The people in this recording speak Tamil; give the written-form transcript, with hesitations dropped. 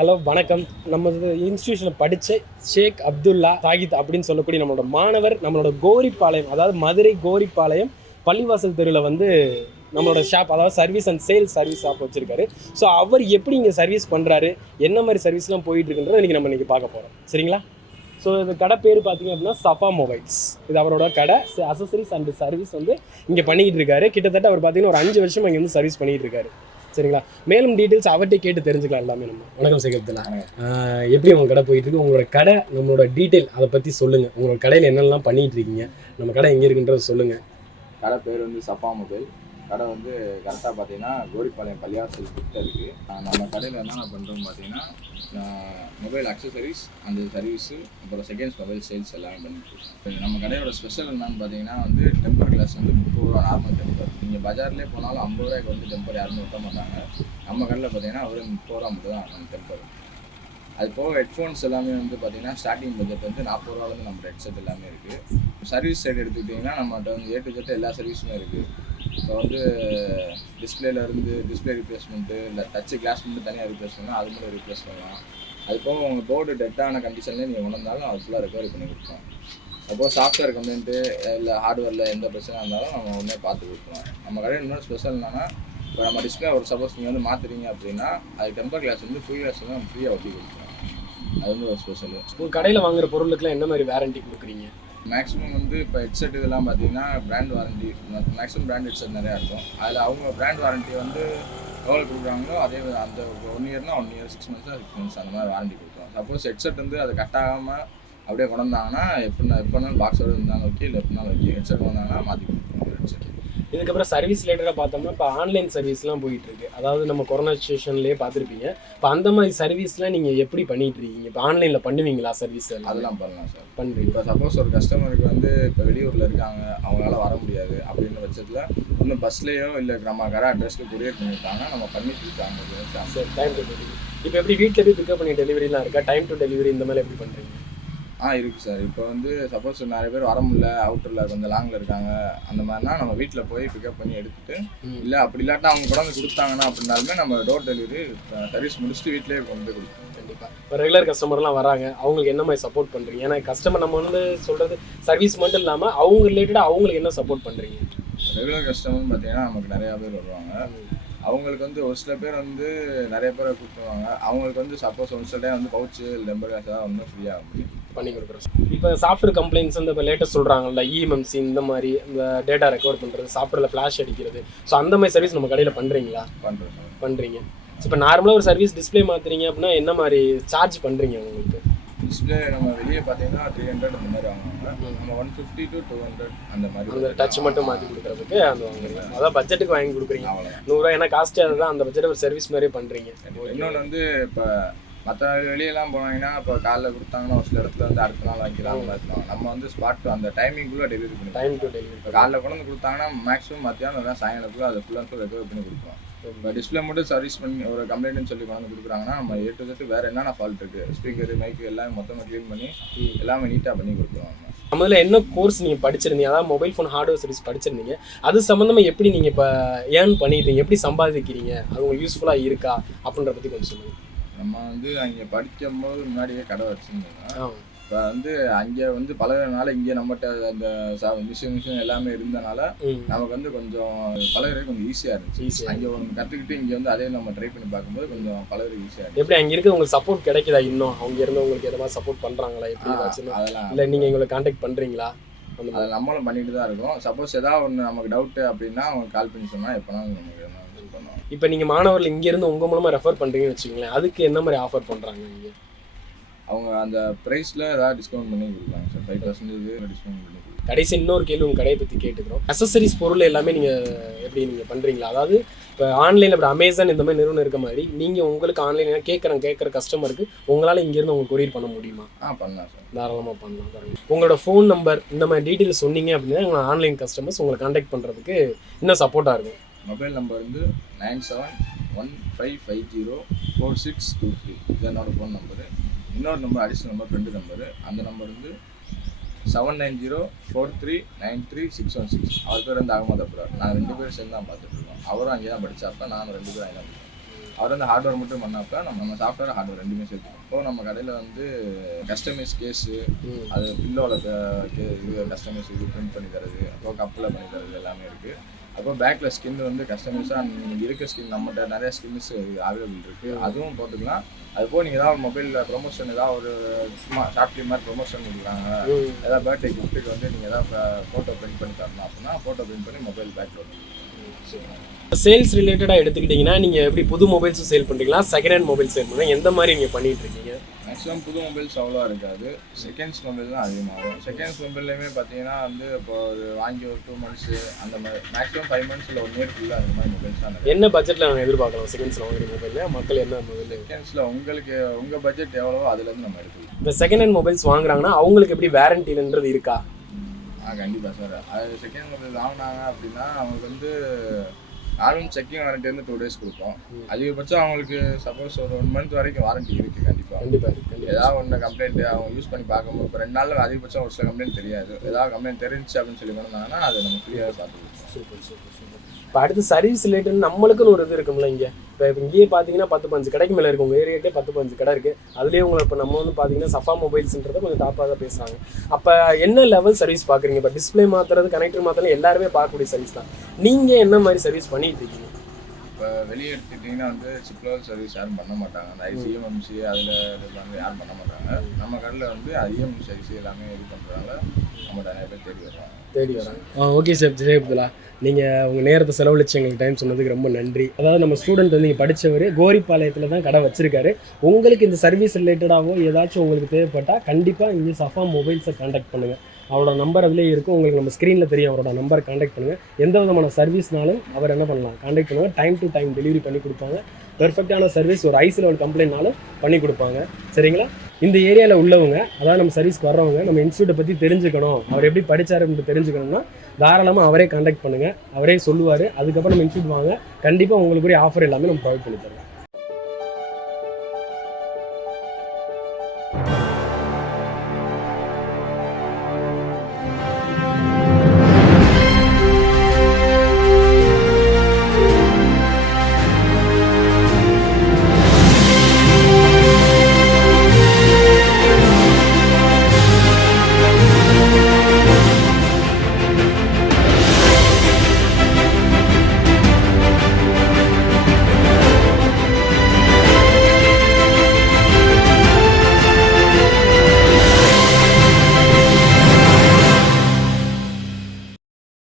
ஹலோ வணக்கம். நம்ம இன்ஸ்டியூஷனில் படித்த ஷேக் அப்துல்லா சாகித் அப்படின்னு சொல்லக்கூடிய நம்மளோட மாணவர் நம்மளோட கோரிப்பாளையம், அதாவது மதுரை கோரிப்பாளையம் பள்ளிவாசல் தெருவில் வந்து நம்மளோட ஷாப், அதாவது service and sales service shop வச்சுருக்காரு. ஸோ அவர் எப்படி இங்கே சர்வீஸ் பண்ணுறாரு, என்ன மாதிரி சர்வீஸ்லாம் போயிட்டுருக்குன்றதை இன்றைக்கி பார்க்க போகிறோம். சரிங்களா? ஸோ இந்த கடை பேர் பார்த்திங்க அப்படின்னா சஃபா மொபைல்ஸ். இது அவரோட கடை. அசசரிஸ் அண்ட் சர்வீஸ் வந்து இங்கே பண்ணிக்கிட்டு இருக்காரு. கிட்டத்தட்ட அவர் பார்த்திங்கன்னா ஒரு 5 வருஷம் இங்கே வந்து சர்வீஸ் பண்ணிகிட்டு இருக்காரு. சரிங்களா? மேலும் டீட்டெயில்ஸ் அவர்கிட்ட கேட்டு தெரிஞ்சுக்கலாம் எல்லாமே. நம்ம வணக்கம் சேகப்துல்லா, எப்படி உங்கள் கடை போயிட்டுருக்கு, உங்களோட கடை நம்மளோட டீட்டெயில் அதை பற்றி சொல்லுங்கள். உங்களோட கடையில் என்னெல்லாம் பண்ணிகிட்டு இருக்கீங்க, நம்ம கடை எங்கே இருக்குன்றதை சொல்லுங்கள். கடை பேர் வந்து சஃபா மொபைல். கடை வந்து கரெக்டாக பார்த்தீங்கன்னா கோரிப்பாளையம் பள்ளிவாசல் கிட்ட இருக்குது. நம்ம கடையில் என்னென்ன பண்ணுறோம்னு பார்த்தீங்கன்னா மொபைல் அக்சசரிஸ் அந்த சர்வீஸு, அப்புறம் செகண்ட்ஸ் மொபைல் சேல்ஸ் எல்லாமே பண்ணிட்டு. நம்ம கடையோட ஸ்பெஷல் என்னன்னு பார்த்தீங்கன்னா வந்து டெம்பர் கிளாஸ் வந்து 30 ரூபா நார்மல் டெம்பர். நீங்கள் பஜார்லேயே போனாலும் 50 ரூபாய்க்கு வந்து டெம்பர் யாருமே விட்ட மாட்டாங்க. நம்ம கடையில் பார்த்தீங்கன்னா ஒரு 30 ரூபா மட்டும் தான் அந்த டெம்பர். அது போக ஹெட்ஃபோன்ஸ் எல்லாமே வந்து பார்த்தீங்கன்னா ஸ்டார்டிங் பட்ஜெட் வந்து 40 ரூபாலேருந்து நம்ம ஹெட்செட் எல்லாமே இருக்குது. சர்வீஸ் சைடு எடுத்துக்கிட்டிங்கன்னா நம்மகிட்ட வந்து A to Z எல்லா சர்வீஸுமே இருக்குது. இப்போ வந்து டிஸ்பிளேலேருந்து டிஸ்பிளே ரீப்ளேஸ்மெண்ட்டு, இல்லை டச்சு கிளாஸ் மட்டும் தனியாக ரீப்ளேஸ் பண்ணலாம், அது மட்டும் ரீப்ளேஸ் பண்ணலாம். அது போக உங்கள் போர்டு டெட்டான கண்டிஷன்லேயே நீங்கள் உணர்ந்தாலும் அது ஃபுல்லாக ரெக்கவரி பண்ணி கொடுப்போம். அப்போது சாஃப்ட்வேர் கம்ப்ளைண்ட்டு இல்லை ஹார்ட்வேரில் எந்த பிரச்சனை இருந்தாலும் நம்ம உடனே பார்த்து கொடுப்போம். நம்ம கடையில் இன்னொரு ஸ்பெஷல் என்னன்னா, இப்போ நம்ம டிஸ்பிளே ஒரு சப்போஸ் நீங்கள் வந்து மாற்றுறீங்க அப்படின்னா அது டெம்பர் கிளாஸ் வந்து ஃபுல் கிளாஸ் வந்து நம்ம ஃப்ரீயாக ஒட்டி கொடுப்போம். அது வந்து ஒரு ஸ்பெஷலு. உங்கள் கடையில் வாங்குற பொருளுக்குலாம் என்ன மாதிரி வாரண்டி கொடுக்குறீங்க? மேக்ஸிமம் வந்து இப்போ ஹெட்செட் இதெல்லாம் பார்த்தீங்கன்னா brand warranty, maximum brand headset நிறையா இருக்கும். அதில் அவங்க பிராண்ட் வாரண்டி வந்து எவ்வளோ கொடுக்குறாங்களோ அதே அந்த 1 இயர்னா 1 இயர், 6 மந்த்ஸ்னா 6 மந்த்ஸ் அந்த மாதிரி வாரண்டி கொடுக்குறோம். சப்போஸ் ஹெட்செட் வந்து அது கட் ஆகாமல் அப்படியே கொண்டாங்கன்னா எப்படினாலும் பாக்ஸோடு இருந்தாலும் ஓகே, இல்லை எப்படினாலும் ஓகே, ஹெட்செட் கொண்டாங்கன்னா மாற்றி கொடுக்குறோம் ஹெட்செட். இதுக்கப்புறம் சர்வீஸ் ரிலேட்டடாக பார்த்தோம்னா இப்போ ஆன்லைன் சர்வீஸ்லாம் போயிட்டுருக்கு. அதாவது நம்ம கொரோனா சிச்சுவேஷன்லேயே பார்த்துருப்பீங்க. இப்போ அந்த மாதிரி சர்வீஸ்லாம் நீங்கள் எப்படி பண்ணிகிட்டு இருக்கீங்க? இப்போ ஆன்லைனில் பண்ணுவீங்களா சர்வீஸ்? அதெல்லாம் பண்ணலாம் சார். பண்ணுறீங்க. இப்போ சப்போஸ் ஒரு கஸ்டமருக்கு வந்து இப்போ வெளியூரில் இருக்காங்க, அவங்களால வர முடியாது அப்படின்ற பட்சத்தில் இன்னும் பஸ்லேயோ இல்லை நம்ம கடை அட்ரஸ்க்கு கொரியர் பண்ணியிருக்காங்க, நம்ம பண்ணி கொடுத்தாங்க. சரி, டைம் டு டெலிவரி. இப்போ எப்படி வீட்டில் போய் பிக்கப் பண்ணி டெலிவரிலாம் இருக்கா? டைம் டு டெலிவரி இந்த மாதிரி எப்படி பண்ணுறீங்க? இருக்குது சார். இப்போ வந்து சப்போஸ் நிறைய பேர் வர முடியல, அவுட்டரில் கொஞ்சம் லாங்கில் இருக்காங்க, அந்த மாதிரினா நம்ம வீட்டில் போய் பிக்கப் பண்ணி எடுத்துகிட்டு, இல்லை அப்படி இல்லாட்டா அவங்க கொண்டு வந்து கொடுத்தாங்கன்னா அப்படின்னாலுமே நம்ம டோர் டெலிவரி சர்வீஸ் முடிச்சுட்டு வீட்டிலேயே கொண்டு போய் கொடுப்போம். கண்டிப்பாக. இப்போ ரெகுலர் கஸ்டமர்லாம் வராங்க, அவங்களுக்கு என்ன மாதிரி சப்போர்ட் பண்ணுறீங்க? ஏன்னா கஸ்டமர் நம்ம வந்து சொல்கிறது சர்வீஸ் மட்டும் இல்லாமல் அவங்க ரிலேட்டடாக அவங்களுக்கு என்ன சப்போர்ட் பண்ணுறீங்க? ரெகுலர் கஸ்டமர்னு பார்த்தீங்கன்னா நமக்கு நிறையா பேர் வருவாங்க. அவங்களுக்கு வந்து ஒரு சில பேர் வந்து நிறைய பேரை கூப்பிடுவாங்க. அவங்களுக்கு வந்து சப்போஸ் ஒரு சில டைம் வந்து பவுச்சு டெம்பர் கிளாஸ் தான் வந்து ஃப்ரீயாக பண்ணி கொடுக்குறோம். இப்போ சாஃப்ட்வேர் கம்ப்ளைண்ட்ஸ் வந்து இப்போ லேட்டஸ்ட் சொல்கிறாங்கல்ல, இஎம்எம்சி இந்த மாதிரி இந்த டேட்டா ரெக்கவர் பண்ணுறது, சாஃப்ட்வேரில் ஃப்ளாஷ் அடிக்கிறது, ஸோ அந்த மாதிரி சர்வீஸ் நம்ம கடையில் பண்ணுறீங்களா? பண்ணுறீங்க. ஸோ இப்போ நார்மலாக ஒரு சர்வீஸ் டிஸ்பிளே மாற்றுறீங்க அப்படின்னா என்ன மாதிரி சார்ஜ் பண்ணுறீங்க உங்களுக்கு? டிஸ்பிளே நம்ம வெளியே பார்த்தீங்கன்னா 300 அந்த மாதிரி வாங்குவாங்க. நம்ம 150 to 200 அந்த மாதிரி. அந்த டச் மட்டும் மாற்றி கொடுக்குறதுக்கு அந்த வாங்குறீங்க. அதான் பட்ஜெட்டுக்கு வாங்கி கொடுக்குறீங்க. 100 ரூபா ஏன்னா காஸ்ட்டு அதுதான், அந்த பட்ஜெட்டை ஒரு சர்வீஸ் மாதிரியே பண்ணுறீங்க. இன்னொன்று வந்து இப்போ மற்ற வெளியெல்லாம் போனாங்கன்னா இப்போ காலைல கொடுத்தாங்கன்னா ஒரு சில இடத்துல வந்து அடுத்த நாள் வாங்கிக்கலாம். நம்ம வந்து ஸ்பாட் அந்த டைமிங்குள்ளே டெலிவரி பண்ணி டைம் டு டெலிவரி. இப்போ காலைல கொண்டு வந்து கொடுத்தாங்கன்னா மேக்ஸிமம் மத்தியானம் தான் சாயங்காலத்துக்குள்ள அதை ஃபுல் அண்ட் ஃபுல் ரெக்கவர் பண்ணி கொடுப்போம். இப்போ டிஸ்பிளே மட்டும் சர்வீஸ் பண்ணி ஒரு கம்ப்ளைண்ட்னு சொல்லி கொண்டு கொடுக்குறாங்கன்னா நம்ம A to Z வேறு என்னென்ன ஃபால்ட் இருக்குது, ஸ்பீக்கரு மைக்கு எல்லாமே மொத்தமாக க்ளீன் பண்ணி எல்லாமே நீட்டாக பண்ணி கொடுக்குறோம். நம்மள என்ன கோர்ஸ் நீங்கள் படிச்சிருந்தீங்க, அதாவது மொபைல் ஃபோன் ஹார்ட்வேர் சர்வீஸ் படிச்சிருந்தீங்க, அது சம்மந்தமாக எப்படி நீங்கள் இப்போ ஏர்ன் பண்ணிட்டீங்க, எப்படி சம்பாதிக்கிறீங்க, அது உங்களுக்கு யூஸ்ஃபுல்லாக இருக்கா அப்படின்ற பற்றி கொஞ்சம் சொல்லுங்கள். நம்ம வந்து அங்கே படிக்கும் போது முன்னாடியே கடை வச்சுருந்தோம். இப்போ வந்து அங்கே வந்து பழகிறதுனால இங்கே நம்மகிட்ட அந்த மிஷின் எல்லாமே இருந்தனால நமக்கு வந்து கொஞ்சம் பழகிறது கொஞ்சம் ஈஸியாக இருந்துச்சு. அங்கே ஒன்று கற்றுக்கிட்டு இங்கே வந்து அதே நம்ம ட்ரை பண்ணி பார்க்கும்போது கொஞ்சம் பழகிறது ஈஸியாக இருந்துச்சு. எப்படி அங்கே இருக்க உங்களுக்கு சப்போர்ட் கிடைக்குதா? இன்னும் அவங்க இருந்து உங்களுக்கு எதாவது சப்போர்ட் பண்ணுறாங்களா? எப்படி அதெல்லாம் இல்லை நீங்கள் எங்களை கான்டாக்ட் பண்ணுறீங்களா? அதை நம்மளும் பண்ணிட்டு தான் இருக்கோம். சப்போஸ் ஏதாவது ஒன்று நமக்கு டவுட்டு அப்படின்னா அவங்க கால் பண்ணி சொன்னால் எப்போனாலும் நமக்கு பண்ணுவோம். இப்போ நீங்கள் மாணவர்கள் இங்கேருந்து உங்கள் மூலமாக ரெஃபர் பண்ணுறீங்கன்னு வச்சுக்கோங்களேன், அதுக்கு என்ன மாதிரி ஆஃபர் பண்ணுறாங்க? இங்கே அவங்க அந்த ப்ரைஸில் ஏதாவது டிஸ்கவுண்ட் பண்ணி கொடுப்பாங்க சார். 5% டிஸ்கவுண்ட் பண்ணி. கடைசி இன்னொரு கேள்வி உங்கள் கடையை பற்றி கேட்டுக்கிறோம். அசசரிஸ் பொருள் எல்லாமே நீங்கள் எப்படி நீங்கள் பண்ணுறீங்களா? அதாவது இப்போ ஆன்லைனில் இப்போ அமேசான் இந்த மாதிரி நிறுவனம் இருக்க மாதிரி நீங்கள் உங்களுக்கு ஆன்லைனில் கேட்குற கஸ்டமருக்கு உங்களால் இங்கேருந்து உங்களுக்கு கொரியர் பண்ண முடியுமா? பண்ணலாம் சார், தாராளமாக பண்ணலாம். பாருங்கள், உங்களோட ஃபோன் நம்பர் இந்த மாதிரி டீட்டெயில்ஸ் சொன்னீங்க அப்படின்னா உங்களை ஆன்லைன் கஸ்டமர்ஸ் உங்களை கான்டாக்ட் பண்ணுறதுக்கு இன்னும் சப்போர்ட்டாக இருக்கும். மொபைல் நம்பர் வந்து 9715504623. இது என்னோடய ஃபோன் நம்பரு. இன்னொரு number additional number friend number. அந்த நம்பர் வந்து 7904393616. அவர் பேர் வந்து அகமது அப்ரார். நாங்கள் 2 பேரும் சேர்ந்து தான் பார்த்துட்ருக்கோம். அவரும் அங்கே தான் படித்தாப்ப, நானும் 2 பேரும் அங்கே தான். அவர் வந்து ஹார்ட்வேர் மட்டும் பண்ணாப்ப நம்ம சாஃப்ட்வேர் ஹார்ட்வேர் ரெண்டுமே சேர்த்துக்கோம். இப்போ நம்ம கடையில் வந்து கஸ்டமைஸ் கேஸு, அது பில்லோவில் இது கஸ்டமைஸ் இது பிரிண்ட் பண்ணி தரது, அப்புறம் கப்பில் பண்ணி தரது எல்லாமே இருக்குது. அப்போ பேக்கில் ஸ்கின் வந்து கஸ்டமைஸாக நீங்கள் இருக்க ஸ்கின் நம்மகிட்ட நிறைய ஸ்கின்ஸ் அவைலபிள் இருக்குது, அதுவும் போட்டுக்கலாம். அதுபோல் நீங்கள் ஏதாவது மொபைலில் ப்ரொமோஷன் ஏதாவது ஒரு சும்மா ஷார்ட் ஃபிலிம் மாதிரி ப்ரொமோஷன் கொடுக்குறாங்க, ஏதாவது பர்த்டே கிஃப்ட்டுக்கு வந்து நீங்கள் ஏதாவது ஃபோட்டோ பிரிண்ட் பண்ணி தரணும் அப்படின்னா ஃபோட்டோ பிரிண்ட் பண்ணி மொபைல் பேக்கில் வரும். சேல்ஸ் ரிலேட்டடாக எடுத்துக்கிட்டிங்கன்னா நீங்கள் எப்படி புது மொபைல்ஸும் சேல் பண்ணுறீங்களா, செகண்ட் ஹேண்ட் மொபைல் சேல் பண்ணுறீங்க, எந்த மாதிரி நீங்கள் பண்ணிகிட்டு இருக்கீங்க? மேக்ஸிமம் புது மொபைல்ஸ் அவ்வளோ இருக்காது, செகண்ட்ஸ் மொபைல் தான் அதிகமாகும். செகண்ட்ஸ் மொபைல்லையுமே பார்த்தீங்கன்னா வந்து இப்போ ஒரு வாங்கி ஒரு 2 months அந்த மாதிரி மேக்ஸிமம் 5 months இல்லை 1 year அந்த மாதிரி மொபைல்ஸ் தான். என்ன பட்ஜெட்டில் நாங்கள் எதிர்பார்க்கலாம் செகண்ட்ஸில் வாங்குற மொபைலில்? மக்கள் என்ன மொபைல் செகண்ட்ஸில் உங்களுக்கு உங்கள் பட்ஜெட் எவ்வளவோ அதுலேருந்து நம்ம எடுக்கலாம். இப்போ செகண்ட் ஹேண்ட் மொபைல்ஸ் வாங்குறாங்கன்னா அவங்களுக்கு எப்படி வேரண்டின்றது இருக்கா? கண்டிப்பாக சார். அது செகண்ட் மொபைல் வாங்கினாங்க அப்படின்னா அவங்களுக்கு வந்து நார்மல் செக்கிங் வாரண்டி வந்து 2 days கொடுப்போம். அதிகபட்சம் அவங்களுக்கு சப்போஸ் ஒரு 1 month வரைக்கும் வாரண்டி இருக்குது. கண்டிப்பாக ஏதாவது ஒன்று கம்ப்ளைண்ட் அவங்க யூஸ் பண்ணி பார்க்கும்போது இப்போ 2 நாளில் அதிகபட்சம் ஒரு சில கம்ப்ளைண்ட் தெரியாது, ஏதாவது கம்ப்ளைண்ட் தெரிஞ்சு அப்படின்னு சொல்லி பண்ணாங்கன்னா அதை நம்ம ஃப்ரீயாக பார்த்துக்கலாம். சூப்பர். இப்போ அடுத்து சர்வீஸ் ரிலேட்டட் நம்மளுக்குன்னு ஒரு இது இருக்கும்ல. இப்போ இங்கேயே பார்த்தீங்கன்னா 10-15 கடைக்கு மேலே இருக்கும். உங்கள் ஏரியாக்கே 10-15 கடை இருக்குது. அதுலேயே உங்களை இப்போ நம்ம வந்து பார்த்தீங்கன்னா சஃபா மொபைல்ஸ்ன்றதை கொஞ்சம் டாப்பாக தான் பேசுகிறாங்க. அப்போ என்ன லெவல் சர்வீஸ் பார்க்குறீங்க? இப்போ டிஸ்பிளே மாற்றுறது, கனெக்டர் மாற்றுறது எல்லாருமே பார்க்கக்கூடிய சர்வீஸ் தான். நீங்கள் என்ன மாதிரி சர்வீஸ் பண்ணிட்டு இருக்கீங்க? இப்போ வெளியே எடுத்துக்கிட்டிங்கன்னா வந்து சிப் லெவல் சர்வீஸ் யாரும் பண்ண மாட்டாங்க. அந்த ஐசிஎம்எம்சி அதில் வந்து யாரும் பண்ண மாட்டாங்க. நம்ம கடையில் வந்து ஐஎம்எம்சி ஐசி எல்லாமே இது பண்ணுறதால நம்ம நிறைய பேர் தேடி வராங்க. ஓகே சார் ஜெய் அப்துல்லா, நீங்கள் உங்கள் நேரத்தை செலவழிச்சு எங்களுக்கு டைம் சொன்னதுக்கு ரொம்ப நன்றி. அதாவது நம்ம ஸ்டூடெண்ட் வந்து இங்கே படித்தவர் கோரிப்பாளையத்தில் தான் கடை வச்சிருக்காரு. உங்களுக்கு இந்த சர்வீஸ் ரிலேட்டடாகவோ ஏதாச்சும் உங்களுக்கு தேவைப்பட்டால் கண்டிப்பாக இங்கே சஃபா மொபைல்ஸை காண்டாக்ட் பண்ணுங்கள். அவரோட நம்பர் அதிலே இருக்கும், உங்களுக்கு நம்ம ஸ்க்ரீனில் தெரியும். அவரோட நம்பரை காண்டாக்ட் பண்ணுங்கள். எந்த விதமான சர்வீஸ்னாலும் அவர் என்ன பண்ணலாம், காண்டாக்ட் பண்ணுங்கள். டைம் டு டைம் டெலிவரி பண்ணி கொடுப்பாங்க. பெர்ஃபெக்டான சர்வீஸ், ஒரு ஐசி லெவல் கம்ப்ளைண்ட்னாலும் பண்ணி கொடுப்பாங்க. சரிங்களா? இந்த ஏரியாவில் உள்ளவங்க, அதாவது நம்ம சர்வீஸ்க்கு வர்றவங்க, நம்ம இன்ஸ்டியூட்டை பற்றி தெரிஞ்சுக்கணும், அவர் எப்படி படித்தாருன்னு தெரிஞ்சுக்கணும்னா தாராளமாக அவரே காண்டாக்ட் பண்ணுங்கள். அவரே சொல்லுவார். அதுக்கப்புறம் நம்ம இன்ஸ்டியூட் வாங்க, கண்டிப்பாக உங்களுக்குரிய ஆஃபர் எல்லாமே நம்ம ப்ரொவைட் பண்ணி தரோம்.